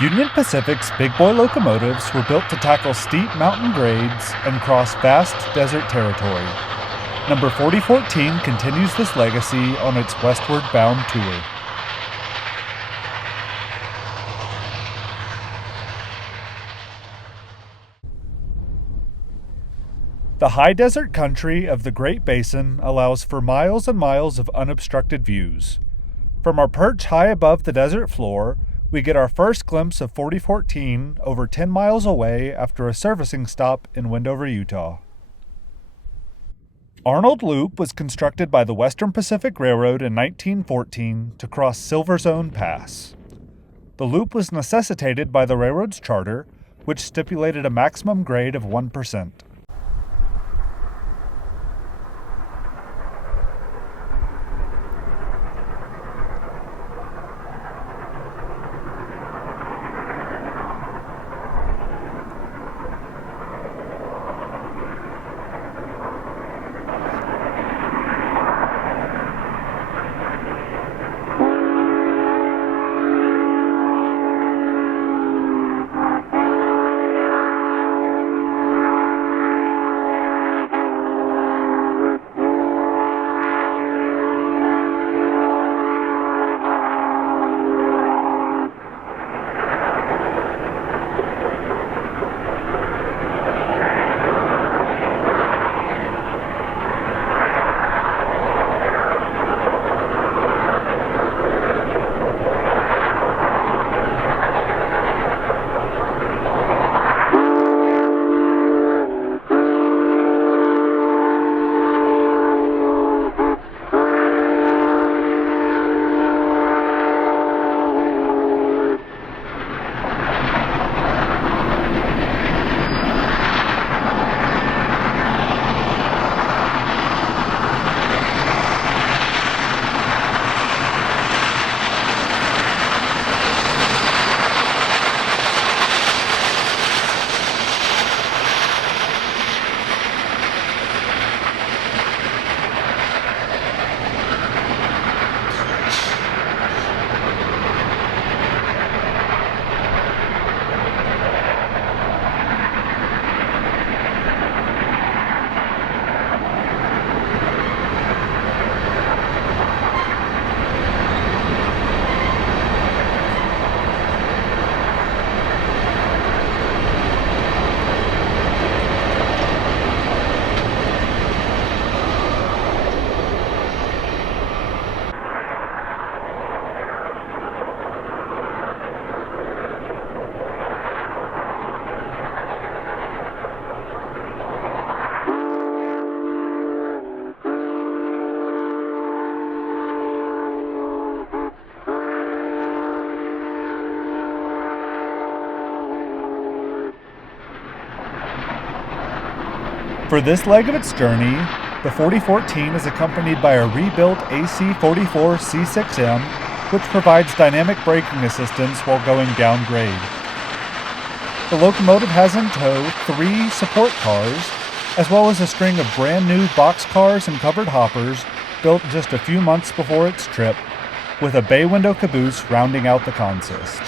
Union Pacific's big boy locomotives were built to tackle steep mountain grades and cross vast desert territory. Number 4014 continues this legacy on its Westward Bound tour. The high desert country of the Great Basin allows for miles and miles of unobstructed views. From our perch high above the desert floor, we get our first glimpse of 4014 over 10 miles away after a servicing stop in Wendover, Utah. Arnold Loop was constructed by the Western Pacific Railroad in 1914 to cross Silver Zone Pass. The loop was necessitated by the railroad's charter, which stipulated a maximum grade of 1%. For this leg of its journey, the 4014 is accompanied by a rebuilt AC-44 C6M, which provides dynamic braking assistance while going down grade. The locomotive has in tow 3 support cars, as well as a string of brand new boxcars and covered hoppers built just a few months before its trip, with a bay window caboose rounding out the consist.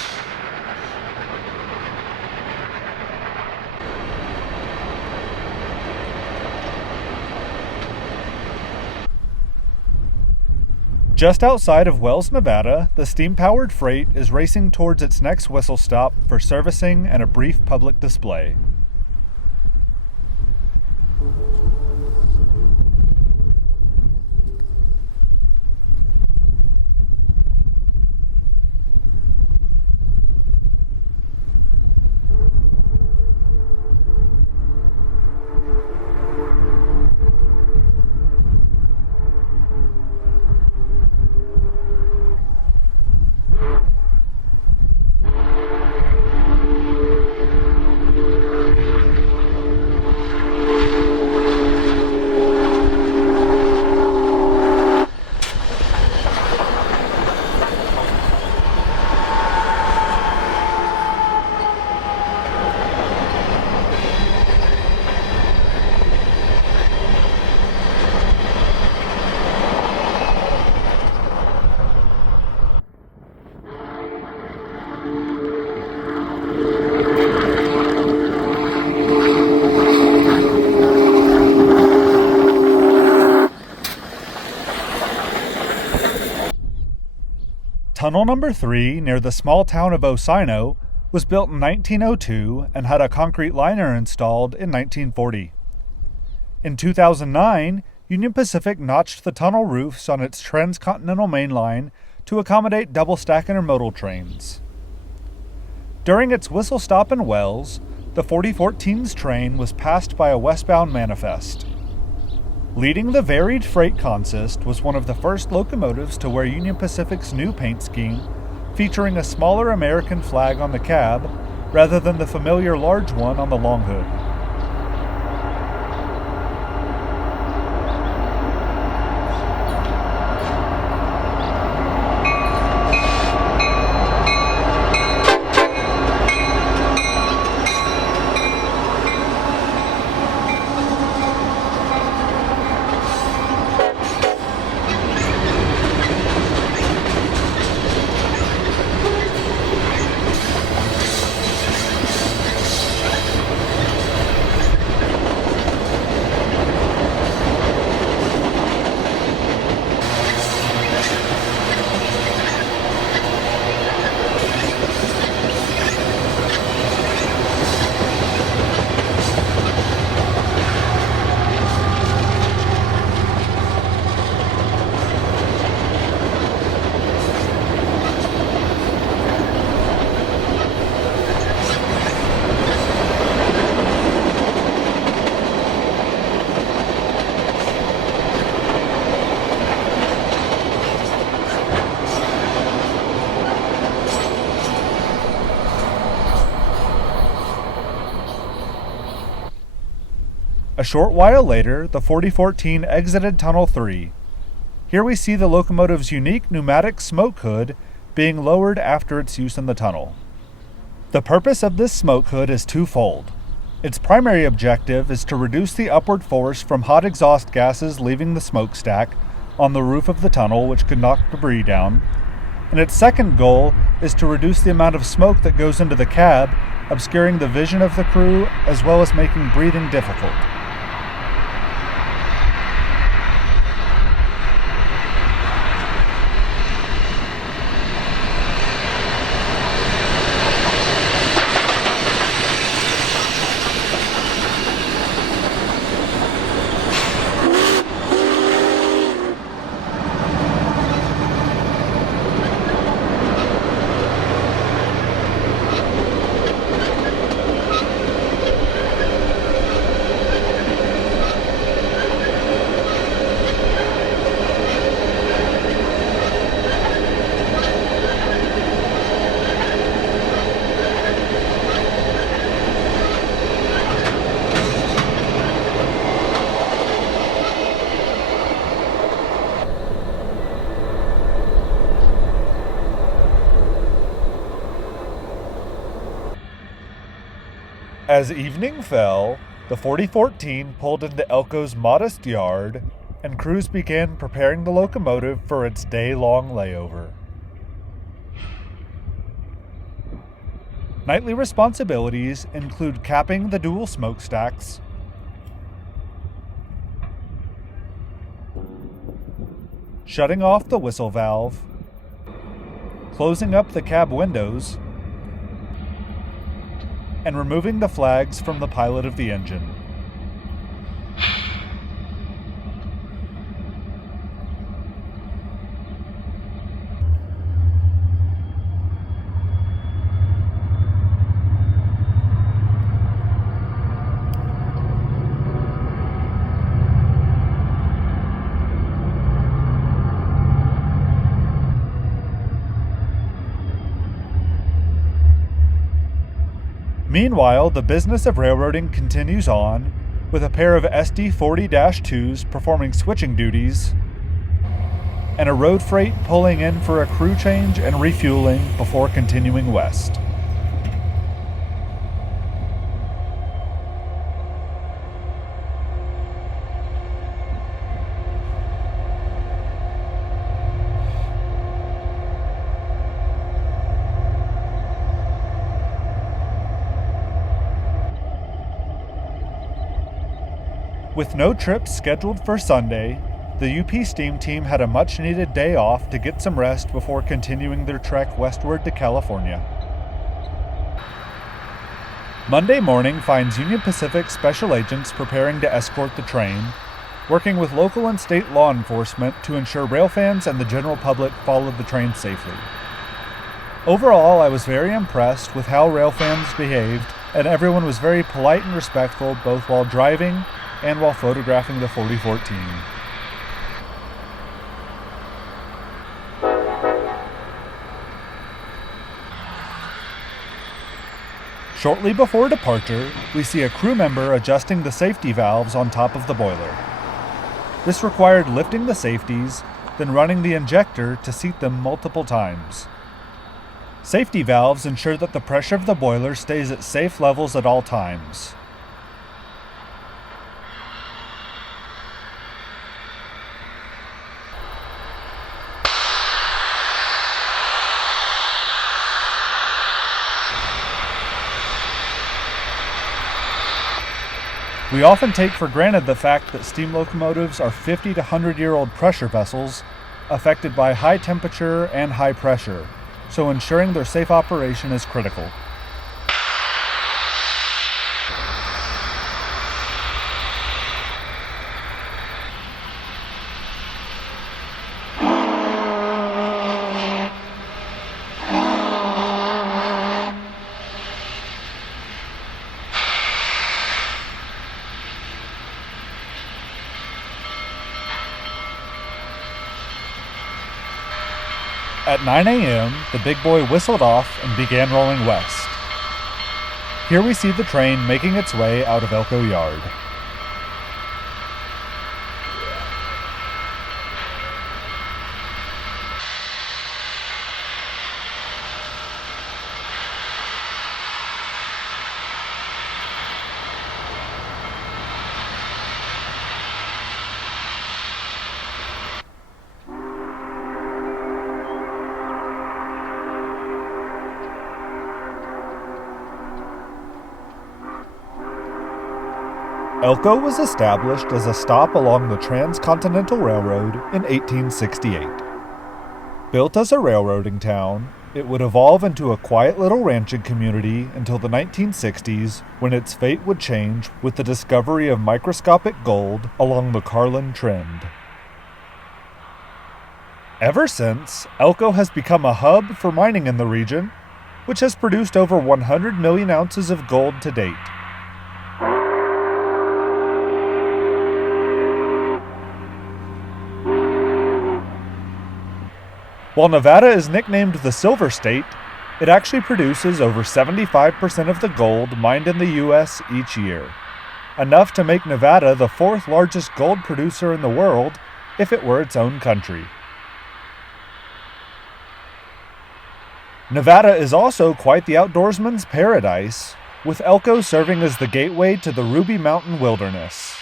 Just outside of Wells, Nevada, the steam-powered freight is racing towards its next whistle stop for servicing and a brief public display. Tunnel number 3 near the small town of Osino was built in 1902 and had a concrete liner installed in 1940. In 2009, Union Pacific notched the tunnel roofs on its transcontinental main line to accommodate double-stack intermodal trains. During its whistle stop in Wells, the 4014's train was passed by a westbound manifest. Leading the varied freight consist was one of the first locomotives to wear Union Pacific's new paint scheme, featuring a smaller American flag on the cab rather than the familiar large one on the long hood. A short while later, the 4014 exited Tunnel 3. Here we see the locomotive's unique pneumatic smoke hood being lowered after its use in the tunnel. The purpose of this smoke hood is twofold. Its primary objective is to reduce the upward force from hot exhaust gases leaving the smokestack on the roof of the tunnel, which could knock debris down, and its second goal is to reduce the amount of smoke that goes into the cab, obscuring the vision of the crew as well as making breathing difficult. As evening fell, the 4014 pulled into Elko's modest yard, and crews began preparing the locomotive for its day-long layover. Nightly responsibilities include capping the dual smokestacks, shutting off the whistle valve, closing up the cab windows, and removing the flags from the pilot of the engine. Meanwhile, the business of railroading continues on, with a pair of SD-40-2s performing switching duties, and a road freight pulling in for a crew change and refueling before continuing west. With no trips scheduled for Sunday, the UP Steam team had a much-needed day off to get some rest before continuing their trek westward to California. Monday morning finds Union Pacific special agents preparing to escort the train, working with local and state law enforcement to ensure railfans and the general public followed the train safely. Overall, I was very impressed with how railfans behaved, and everyone was very polite and respectful both while driving and while photographing the 4014. Shortly before departure, we see a crew member adjusting the safety valves on top of the boiler. This required lifting the safeties, then running the injector to seat them multiple times. Safety valves ensure that the pressure of the boiler stays at safe levels at all times. We often take for granted the fact that steam locomotives are 50 to 100-year-old pressure vessels affected by high temperature and high pressure, so ensuring their safe operation is critical. At 9 a.m., the big boy whistled off and began rolling west. Here we see the train making its way out of Elko Yard. Elko was established as a stop along the Transcontinental Railroad in 1868. Built as a railroading town, it would evolve into a quiet little ranching community until the 1960s, when its fate would change with the discovery of microscopic gold along the Carlin Trend. Ever since, Elko has become a hub for mining in the region, which has produced over 100 million ounces of gold to date. While Nevada is nicknamed the Silver State, it actually produces over 75% of the gold mined in the U.S. each year, enough to make Nevada the fourth largest gold producer in the world if it were its own country. Nevada is also quite the outdoorsman's paradise, with Elko serving as the gateway to the Ruby Mountain Wilderness.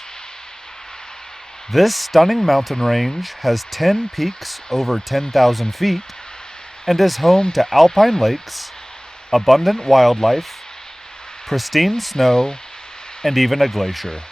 This stunning mountain range has 10 peaks over 10,000 feet and is home to alpine lakes, abundant wildlife, pristine snow, and even a glacier.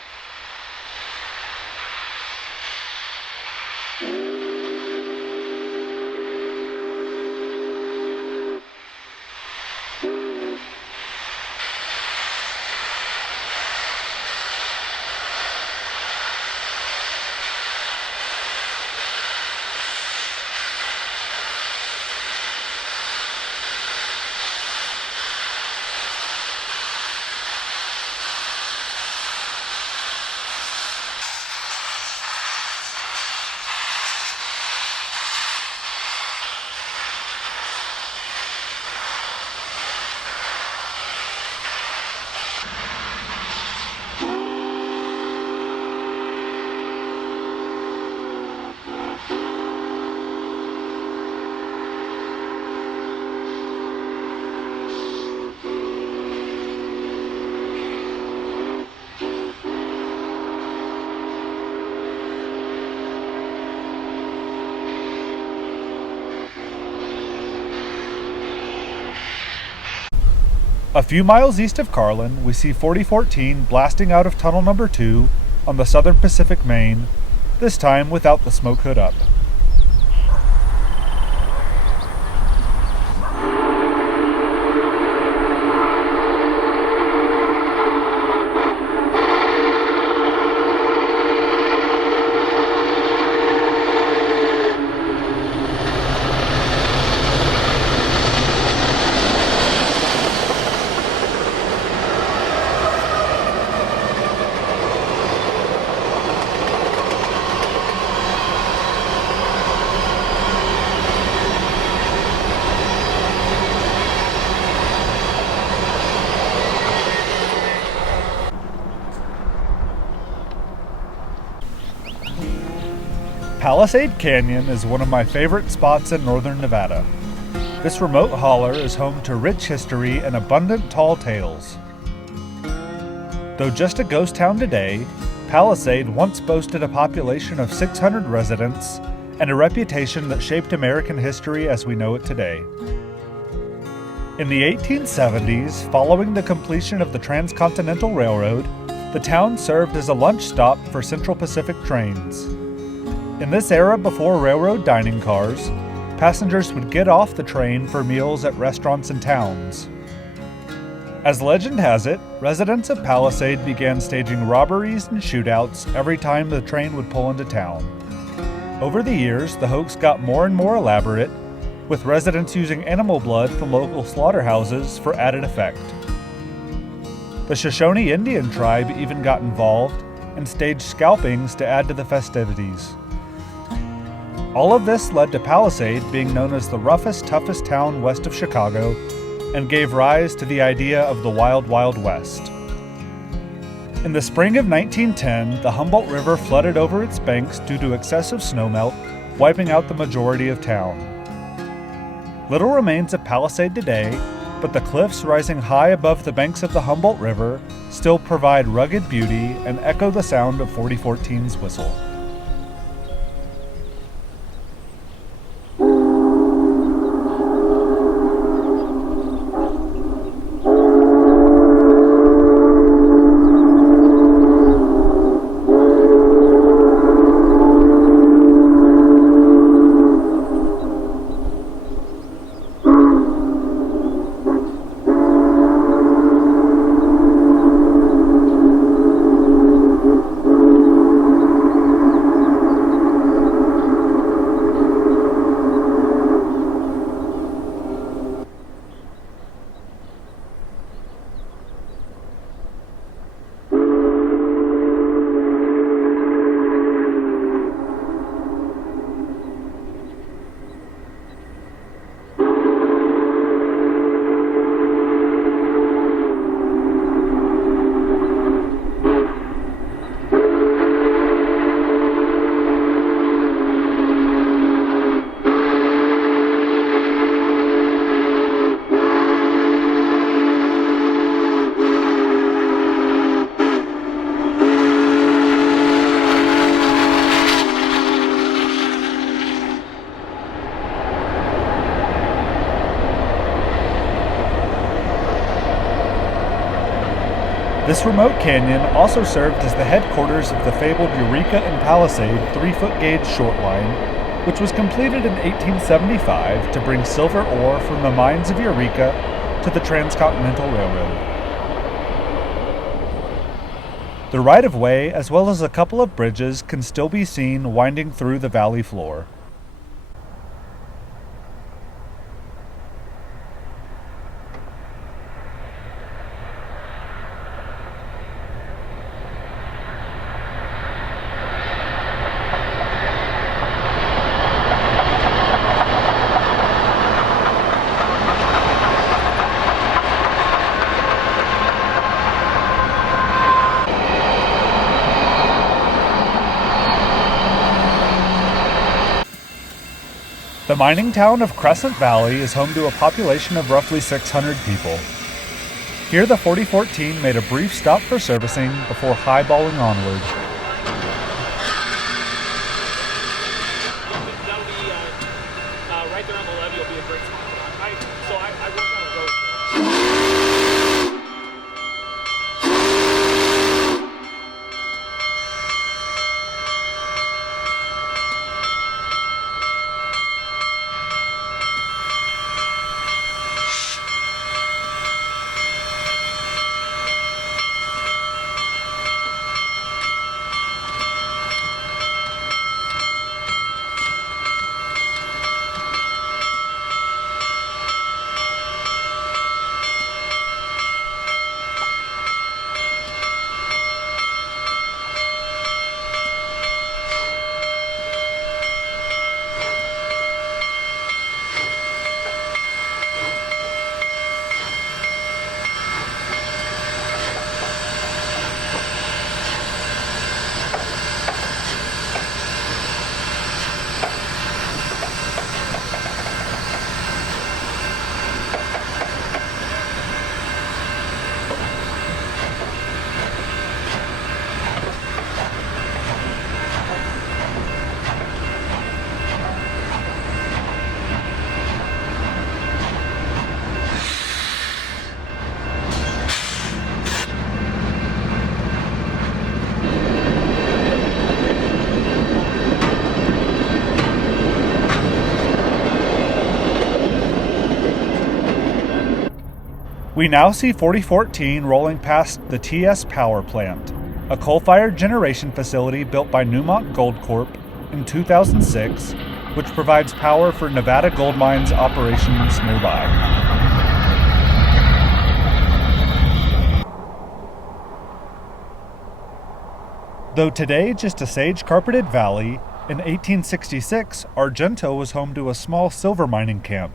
A few miles east of Carlin, we see 4014 blasting out of Tunnel Number 2 on the Southern Pacific Main, this time without the smoke hood up. Palisade Canyon is one of my favorite spots in northern Nevada. This remote holler is home to rich history and abundant tall tales. Though just a ghost town today, Palisade once boasted a population of 600 residents and a reputation that shaped American history as we know it today. In the 1870s, following the completion of the Transcontinental Railroad, the town served as a lunch stop for Central Pacific trains. In this era before railroad dining cars, passengers would get off the train for meals at restaurants and towns. As legend has it, residents of Palisade began staging robberies and shootouts every time the train would pull into town. Over the years, the hoax got more and more elaborate, with residents using animal blood from local slaughterhouses for added effect. The Shoshone Indian tribe even got involved and staged scalpings to add to the festivities. All of this led to Palisade being known as the roughest, toughest town west of Chicago and gave rise to the idea of the Wild Wild West. In the spring of 1910, the Humboldt River flooded over its banks due to excessive snowmelt, wiping out the majority of town. Little remains of Palisade today, but the cliffs rising high above the banks of the Humboldt River still provide rugged beauty and echo the sound of 4014's whistle. This remote canyon also served as the headquarters of the fabled Eureka and Palisade 3-foot gauge short line, which was completed in 1875 to bring silver ore from the mines of Eureka to the Transcontinental Railroad. The right-of-way, as well as a couple of bridges, can still be seen winding through the valley floor. The mining town of Crescent Valley is home to a population of roughly 600 people. Here the 4014 made a brief stop for servicing before highballing onward. That'll be right there on the levee will be a great spot. I worked on a road there. We now see 4014 rolling past the TS Power Plant, a coal-fired generation facility built by Newmont Gold Corp in 2006, which provides power for Nevada gold mines operations nearby. Though today just a sage-carpeted valley, in 1866 Argento was home to a small silver mining camp.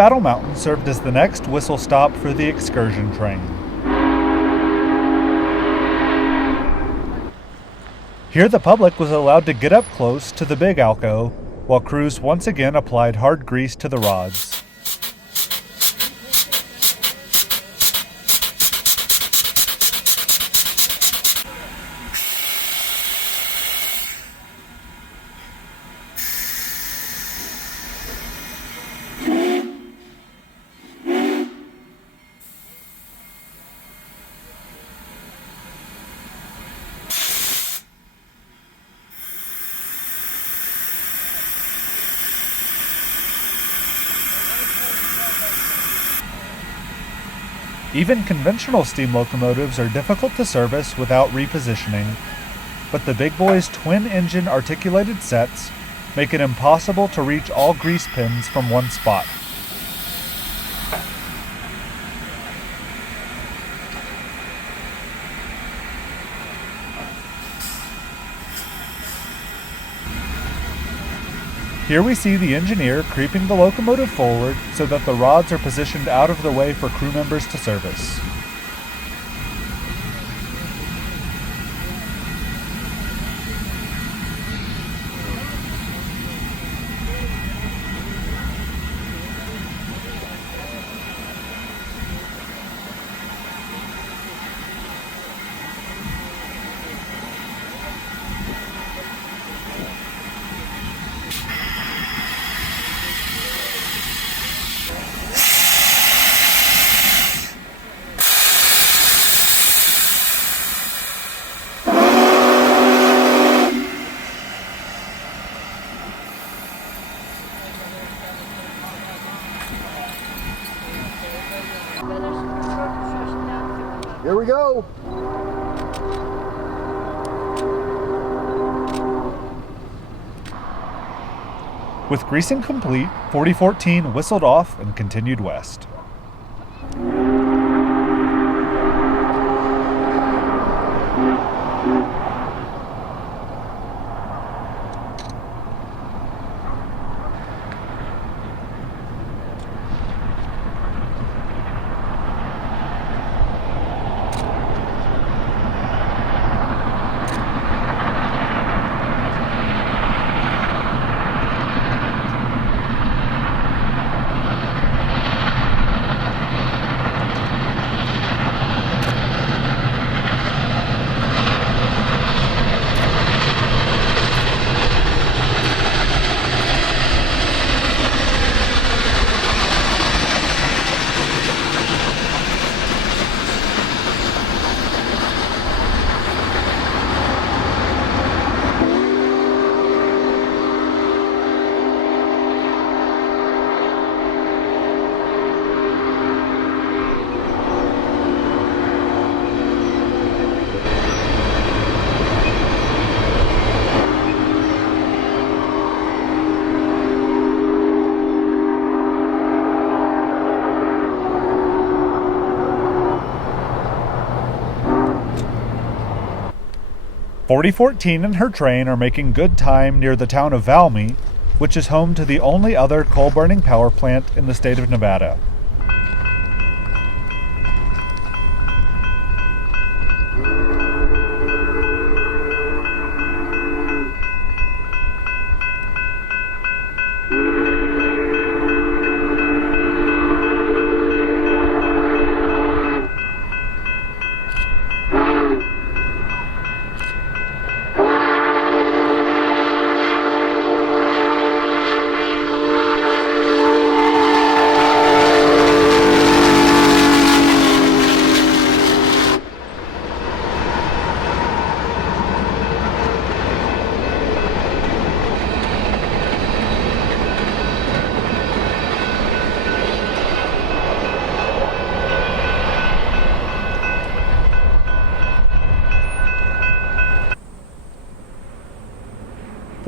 Battle Mountain served as the next whistle stop for the excursion train. Here the public was allowed to get up close to the big Alco, while crews once again applied hard grease to the rods. Even conventional steam locomotives are difficult to service without repositioning, but the big boys' twin-engine articulated sets make it impossible to reach all grease pins from one spot. Here we see the engineer creeping the locomotive forward so that the rods are positioned out of the way for crew members to service. Here we go. With greasing complete, 4014 whistled off and continued west. 4014 and her train are making good time near the town of Valmy, which is home to the only other coal-burning power plant in the state of Nevada.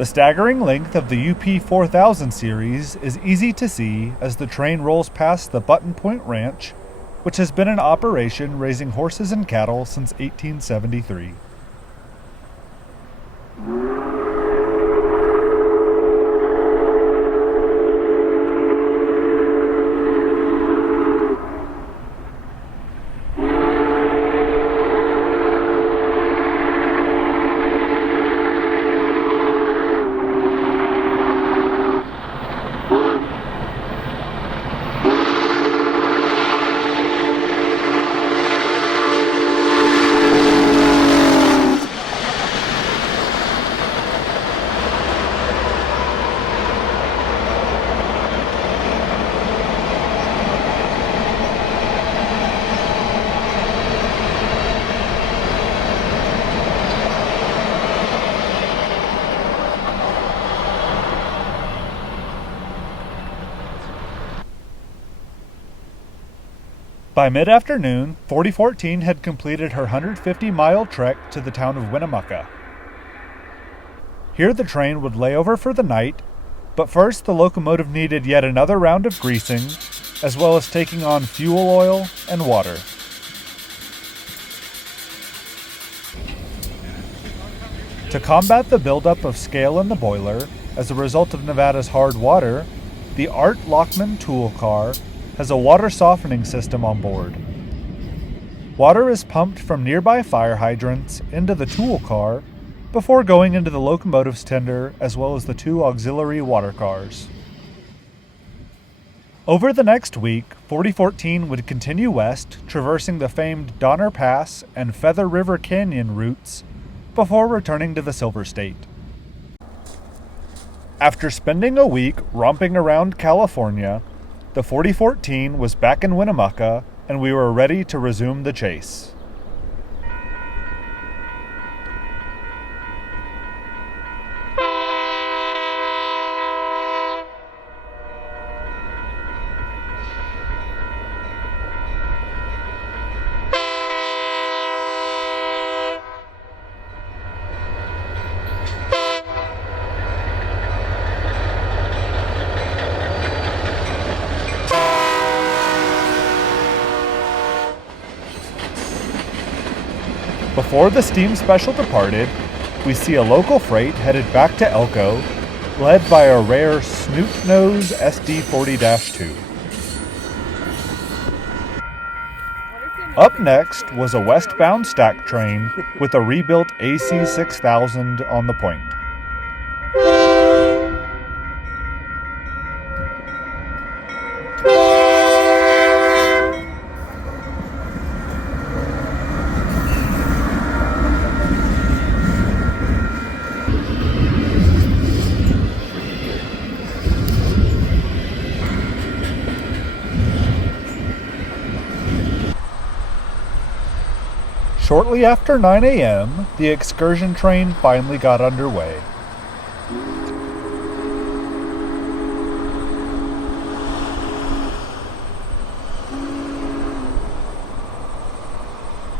The staggering length of the UP 4000 series is easy to see as the train rolls past the Button Point Ranch, which has been in operation raising horses and cattle since 1873. By mid-afternoon, 4014 had completed her 150-mile trek to the town of Winnemucca. Here the train would lay over for the night, but first the locomotive needed yet another round of greasing, as well as taking on fuel oil and water. To combat the buildup of scale in the boiler as a result of Nevada's hard water, the Art Lockman tool car has a water softening system on board. Water is pumped from nearby fire hydrants into the tool car before going into the locomotive's tender as well as the two auxiliary water cars. Over the next week, 4014 would continue west, traversing the famed Donner Pass and Feather River Canyon routes before returning to the Silver State. After spending a week romping around California, the 4014 was back in Winnemucca, and we were ready to resume the chase. Before the steam special departed, we see a local freight headed back to Elko, led by a rare Snoot Nose SD40-2. Up next was a westbound stack train with a rebuilt AC6000 on the point. Shortly after 9 a.m., the excursion train finally got underway.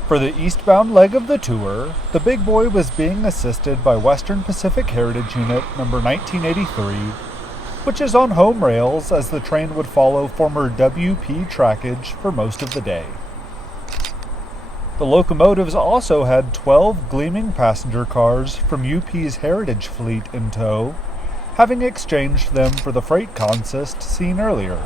For the eastbound leg of the tour, the big boy was being assisted by Western Pacific Heritage Unit number 1983, which is on home rails as the train would follow former WP trackage for most of the day. The locomotives also had 12 gleaming passenger cars from UP's Heritage Fleet in tow, having exchanged them for the freight consist seen earlier.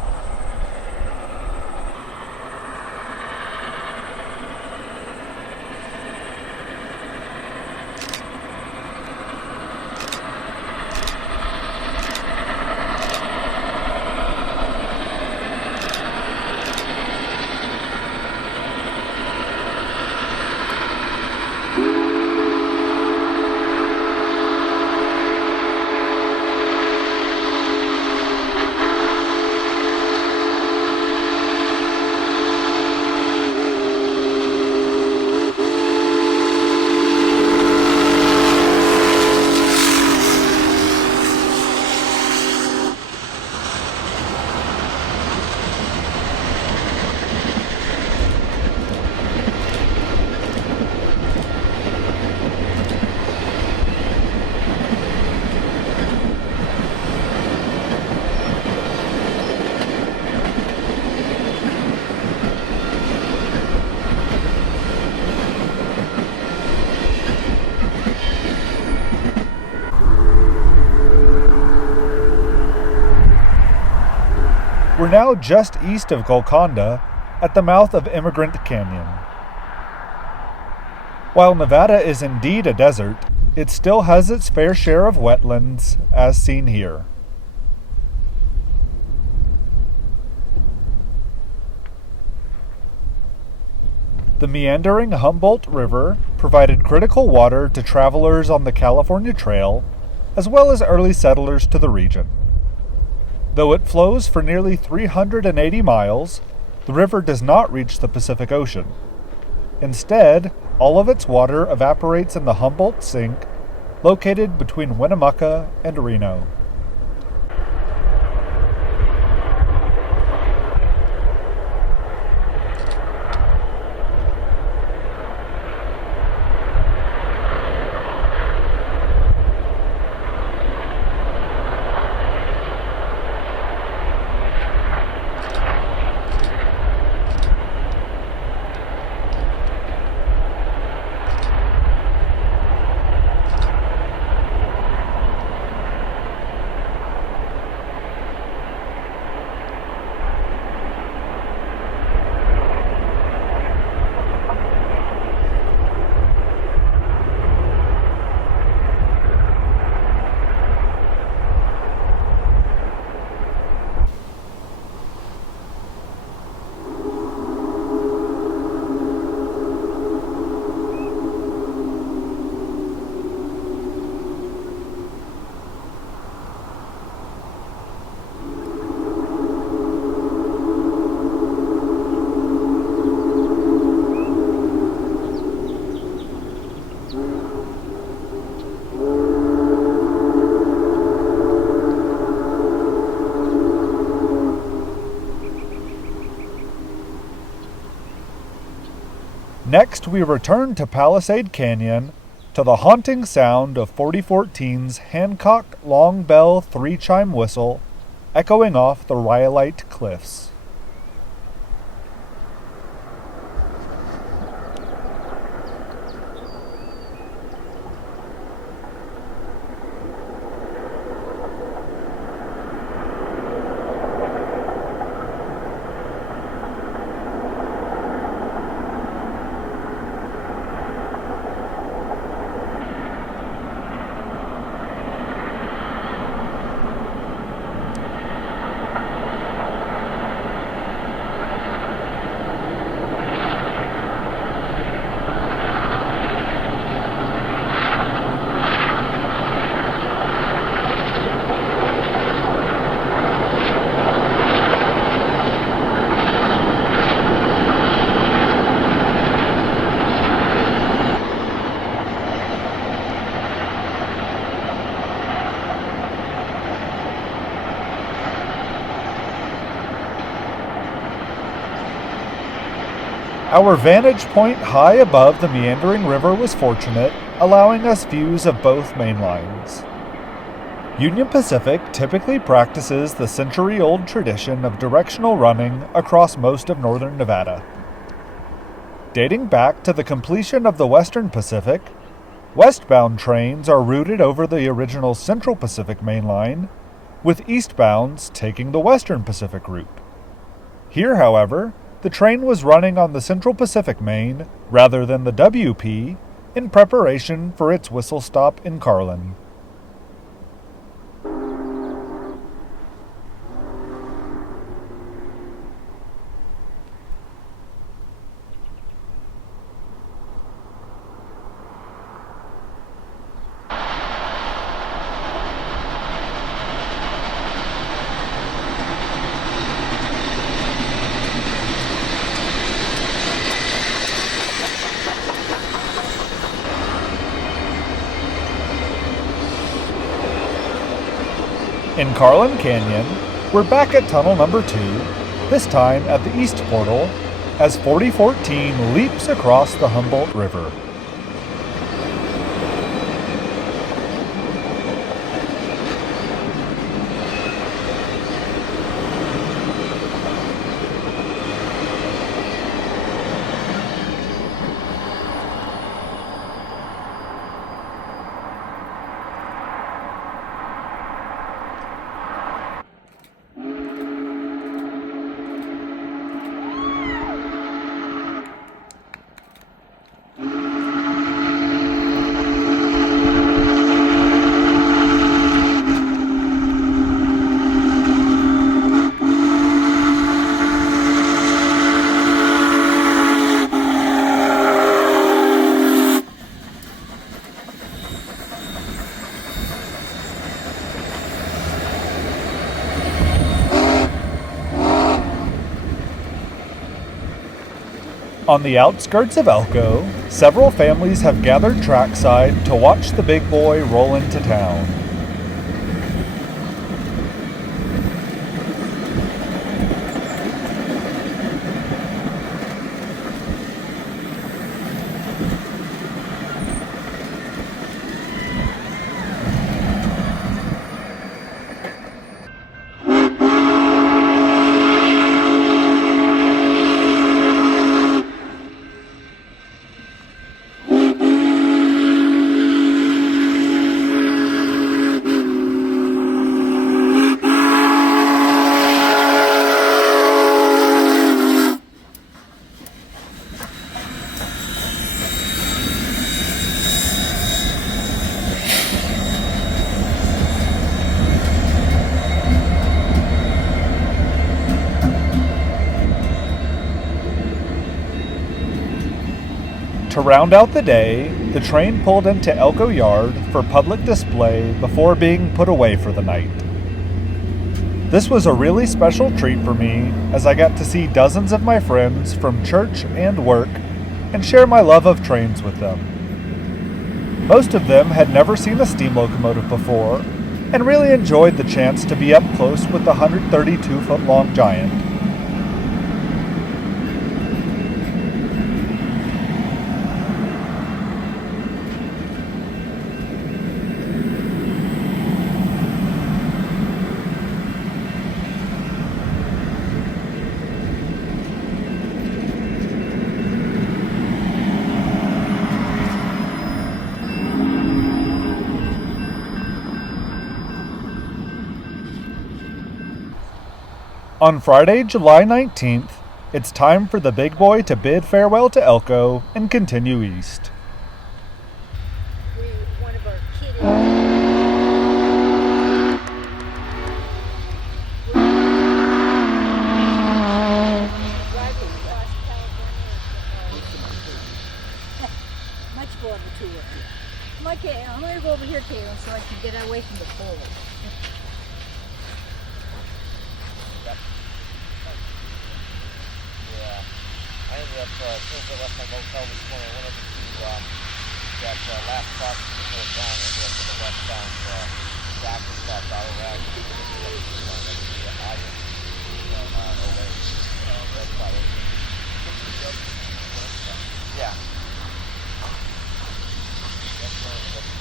We're now just east of Golconda, at the mouth of Immigrant Canyon. While Nevada is indeed a desert, it still has its fair share of wetlands, as seen here. The meandering Humboldt River provided critical water to travelers on the California Trail, as well as early settlers to the region. Though it flows for nearly 380 miles, the river does not reach the Pacific Ocean. Instead, all of its water evaporates in the Humboldt Sink, located between Winnemucca and Reno. Next, we return to Palisade Canyon to the haunting sound of 4014's Hancock Long Bell 3-chime whistle echoing off the Rhyolite Cliffs. Our vantage point high above the meandering river was fortunate, allowing us views of both main lines. Union Pacific typically practices the century-old tradition of directional running across most of northern Nevada. Dating back to the completion of the Western Pacific, westbound trains are routed over the original Central Pacific Main Line, with eastbounds taking the Western Pacific route. Here, however, the train was running on the Central Pacific Main rather than the WP in preparation for its whistle stop in Carlin. In Carlin Canyon, we're back at tunnel number 2, this time at the East Portal, as 4014 leaps across the Humboldt River. On the outskirts of Elko, several families have gathered trackside to watch the big boy roll into town. To round out the day, the train pulled into Elko Yard for public display before being put away for the night. This was a really special treat for me as I got to see dozens of my friends from church and work and share my love of trains with them. Most of them had never seen a steam locomotive before and really enjoyed the chance to be up close with the 132-foot-long giant. On Friday, July 19th, it's time for the big boy to bid farewell to Elko and continue east. One of our kiddos. Driving across California. Much more of a tour. Come on, Caitlin. I'm going to go over here, Caitlin, so I can get away from the pole. I ended up, as soon as I left my motel this morning, I went over to that last crossing before town. I ended up with the westbound back and stop Colorado. Yeah. That's one of the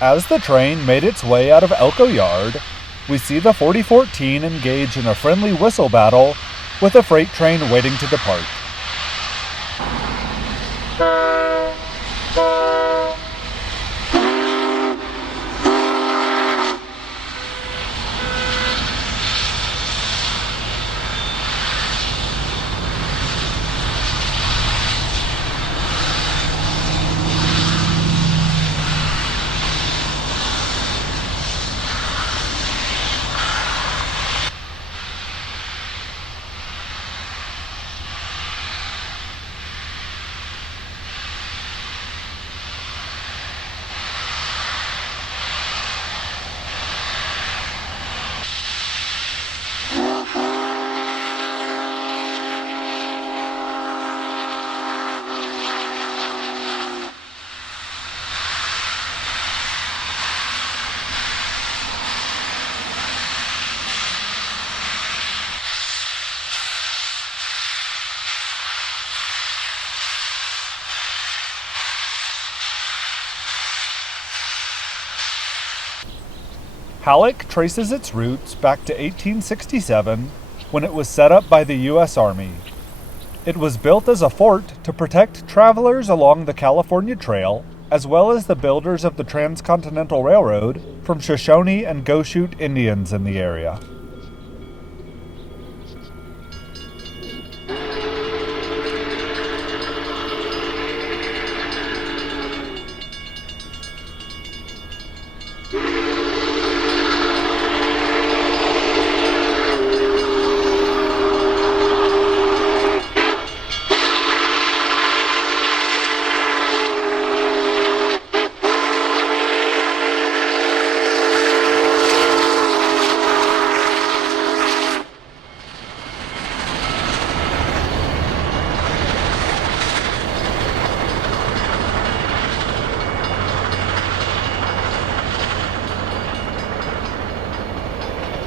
As the train made its way out of Elko Yard, we see the 4014 engage in a friendly whistle battle with a freight train waiting to depart. Halleck traces its roots back to 1867 when it was set up by the U.S. Army. It was built as a fort to protect travelers along the California Trail, as well as the builders of the Transcontinental Railroad from Shoshone and Goshute Indians in the area.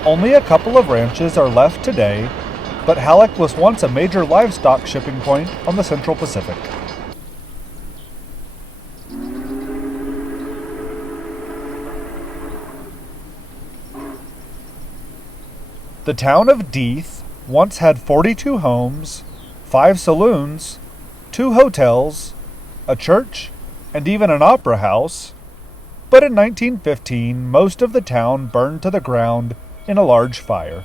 Only a couple of ranches are left today, but Halleck was once a major livestock shipping point on the Central Pacific. The town of Deeth once had 42 homes, 5 saloons, 2 hotels, a church, and even an opera house, but in 1915 most of the town burned to the ground in a large fire.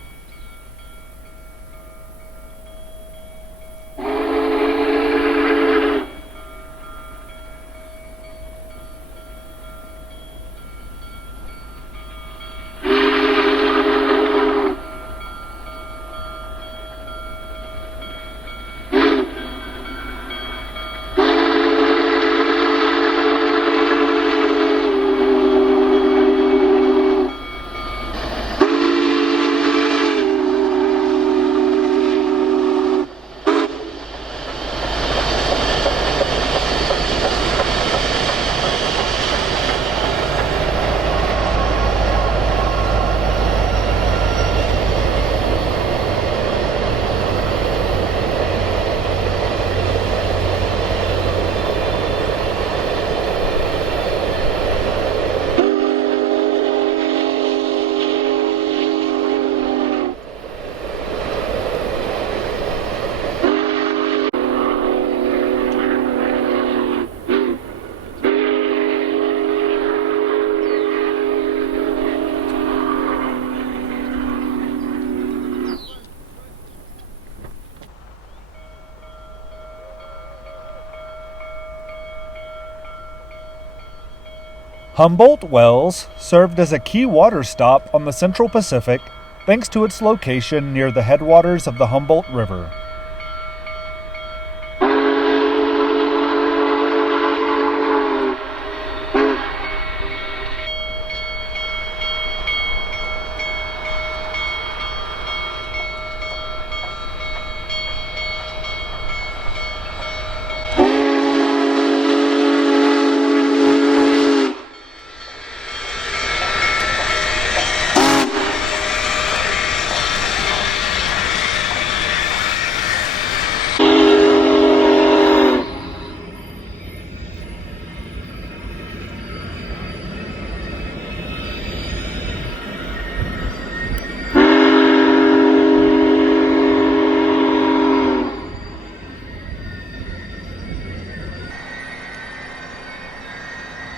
Humboldt Wells served as a key water stop on the Central Pacific thanks to its location near the headwaters of the Humboldt River.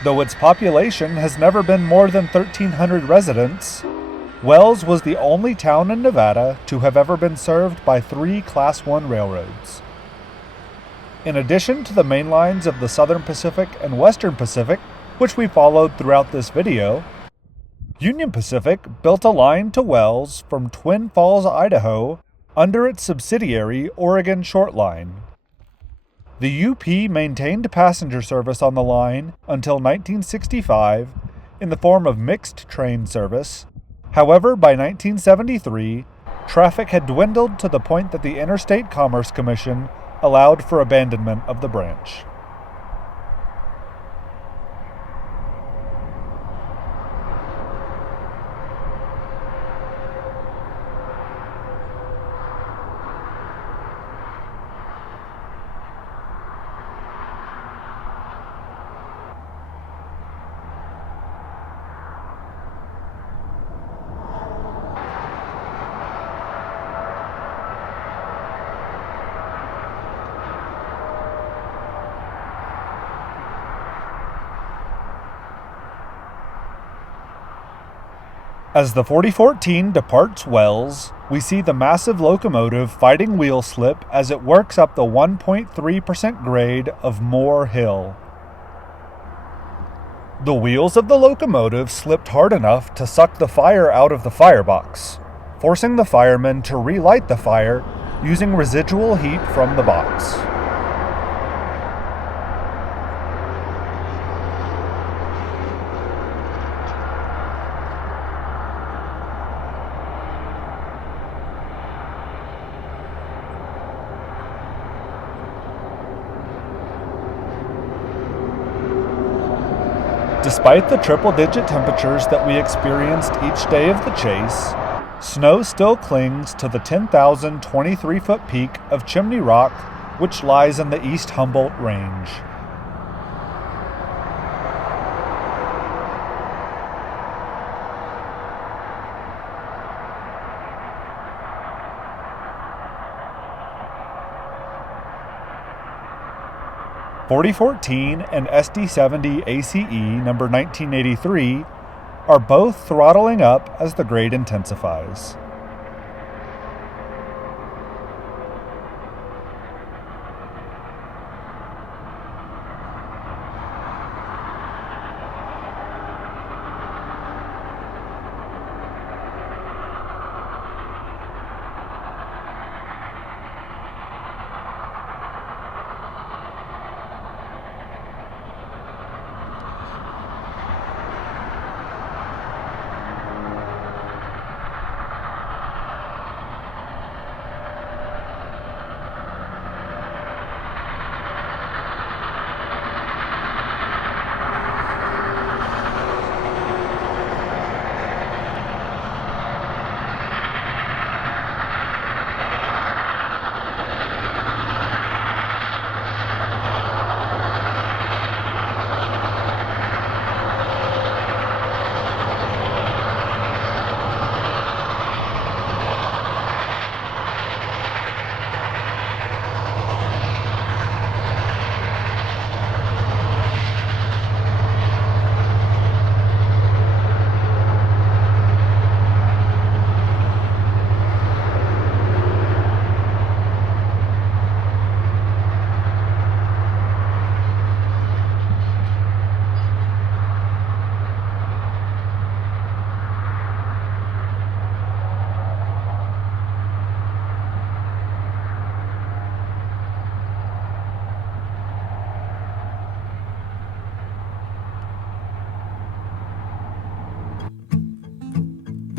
Though its population has never been more than 1,300 residents, Wells was the only town in Nevada to have ever been served by 3 Class I railroads. In addition to the main lines of the Southern Pacific and Western Pacific, which we followed throughout this video, Union Pacific built a line to Wells from Twin Falls, Idaho, under its subsidiary Oregon Short Line. The UP maintained passenger service on the line until 1965 in the form of mixed train service. However, by 1973, traffic had dwindled to the point that the Interstate Commerce Commission allowed for abandonment of the branch. As the 4014 departs Wells, we see the massive locomotive fighting wheel slip as it works up the 1.3% grade of Moore Hill. The wheels of the locomotive slipped hard enough to suck the fire out of the firebox, forcing the firemen to relight the fire using residual heat from the box. Despite the triple-digit temperatures that we experienced each day of the chase, snow still clings to the 10,023-foot peak of Chimney Rock, which lies in the East Humboldt Range. .4014 and SD70 ACE number 1983 are both throttling up as the grade intensifies.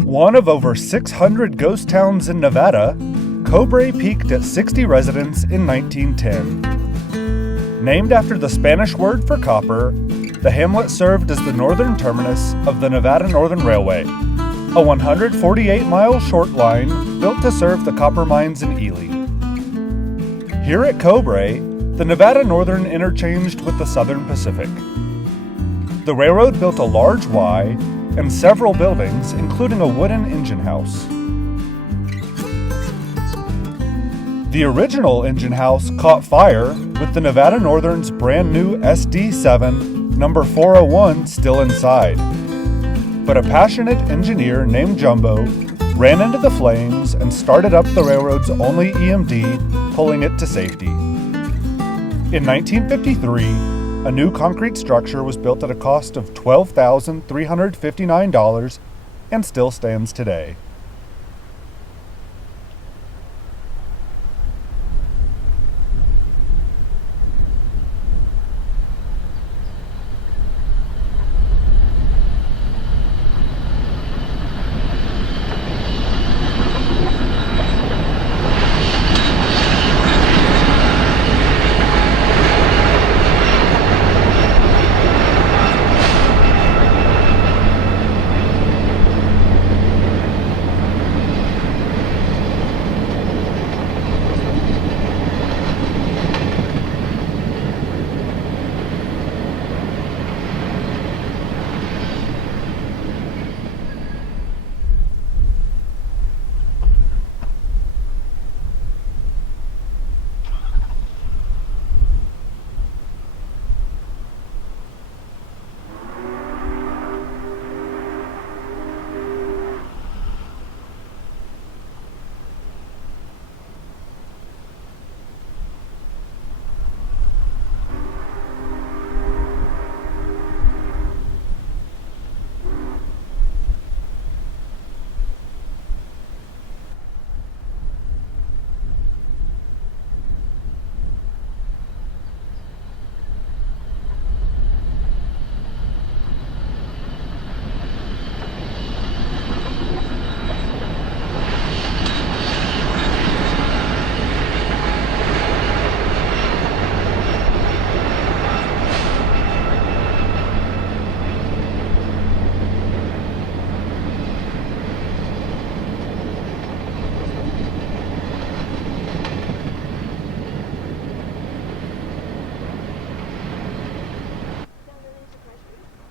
One of over 600 ghost towns in Nevada, Cobre peaked at 60 residents in 1910. Named after the Spanish word for copper, the hamlet served as the northern terminus of the Nevada Northern Railway, a 148-mile short line built to serve the copper mines in Ely. Here at Cobre, the Nevada Northern interchanged with the Southern Pacific. The railroad built a large Y and several buildings, including a wooden engine house. The original engine house caught fire with the Nevada Northern's brand new SD7 number 401 still inside. But a passionate engineer named Jumbo ran into the flames and started up the railroad's only EMD, pulling it to safety. In 1953, a new concrete structure was built at a cost of $12,359 and still stands today.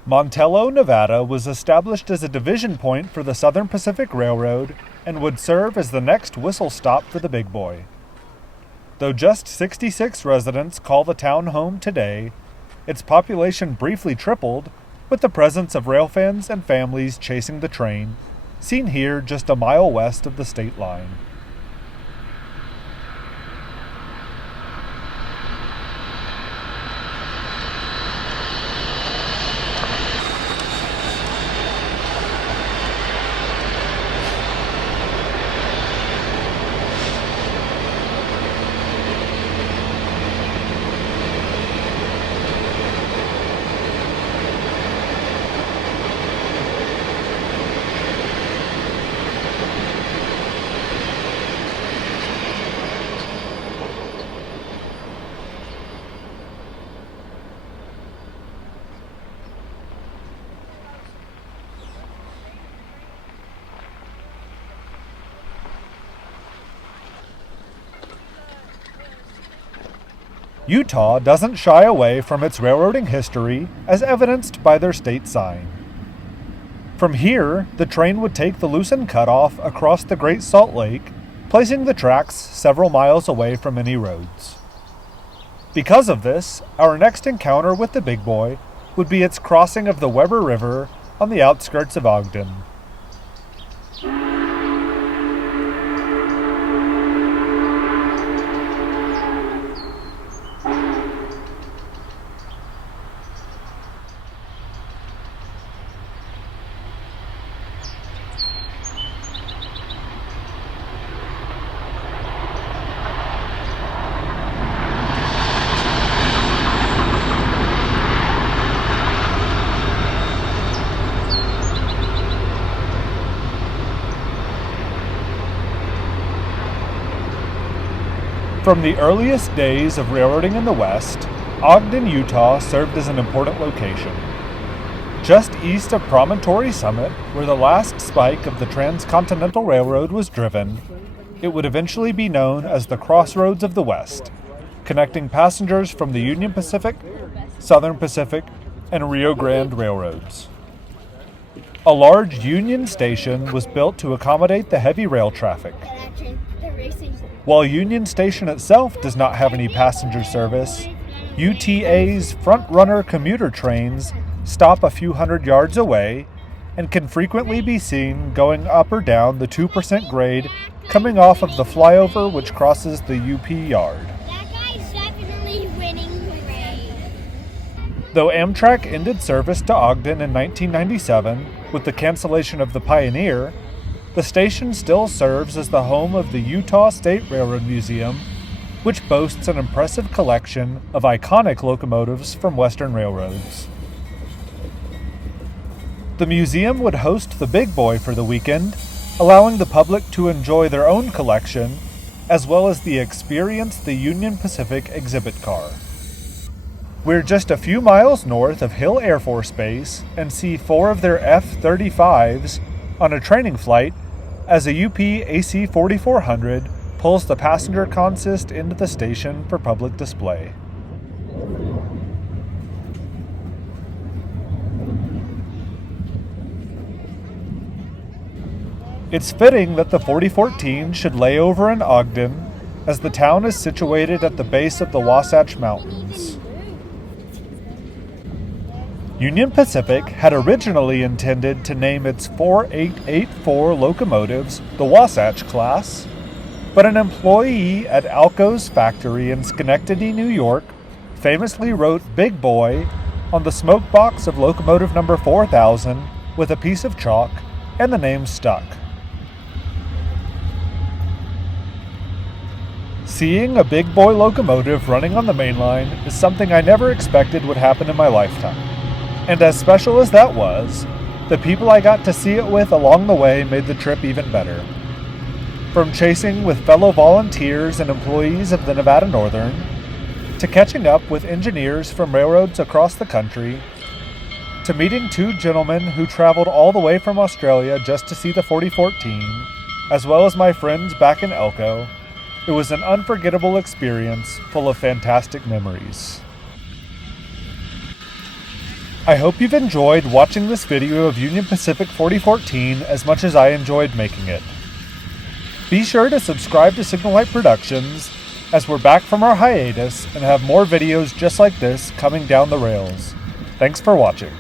Montello, Nevada was established as a division point for the Southern Pacific Railroad and would serve as the next whistle stop for the Big Boy. Though just 66 residents call the town home today, its population briefly tripled with the presence of railfans and families chasing the train, seen here just a mile west of the state line. Utah doesn't shy away from its railroading history, as evidenced by their state sign. From here, the train would take the loosened cutoff across the Great Salt Lake, placing the tracks several miles away from any roads. Because of this, our next encounter with the Big Boy would be its crossing of the Weber River on the outskirts of Ogden. From the earliest days of railroading in the West, Ogden, Utah served as an important location. Just east of Promontory Summit, where the last spike of the Transcontinental Railroad was driven, it would eventually be known as the Crossroads of the West, connecting passengers from the Union Pacific, Southern Pacific, and Rio Grande railroads. A large Union station was built to accommodate the heavy rail traffic. While Union Station itself does not have any passenger service, UTA's front-runner commuter trains stop a few hundred yards away and can frequently be seen going up or down the 2% grade coming off of the flyover which crosses the UP yard. That guy's definitely winning the race. Though Amtrak ended service to Ogden in 1997 with the cancellation of the Pioneer, the station still serves as the home of the Utah State Railroad Museum, which boasts an impressive collection of iconic locomotives from Western railroads. The museum would host the Big Boy for the weekend, allowing the public to enjoy their own collection, as well as experience the Union Pacific exhibit car. We're just a few miles north of Hill Air Force Base and see 4 of their F-35s on a training flight as a UP AC-4400 pulls the passenger consist into the station for public display. It's fitting that the 4014 should lay over in Ogden, as the town is situated at the base of the Wasatch Mountains. Union Pacific had originally intended to name its 4884 locomotives the Wasatch class, but an employee at Alco's factory in Schenectady, New York, famously wrote Big Boy on the smoke box of locomotive number 4000 with a piece of chalk, and the name stuck. Seeing a Big Boy locomotive running on the main line is something I never expected would happen in my lifetime. And as special as that was, the people I got to see it with along the way made the trip even better. From chasing with fellow volunteers and employees of the Nevada Northern, to catching up with engineers from railroads across the country, to meeting 2 gentlemen who traveled all the way from Australia just to see the 4014, as well as my friends back in Elko, it was an unforgettable experience full of fantastic memories. I hope you've enjoyed watching this video of Union Pacific 4014 as much as I enjoyed making it. Be sure to subscribe to Signal Light Productions, as we're back from our hiatus and have more videos just like this coming down the rails. Thanks for watching.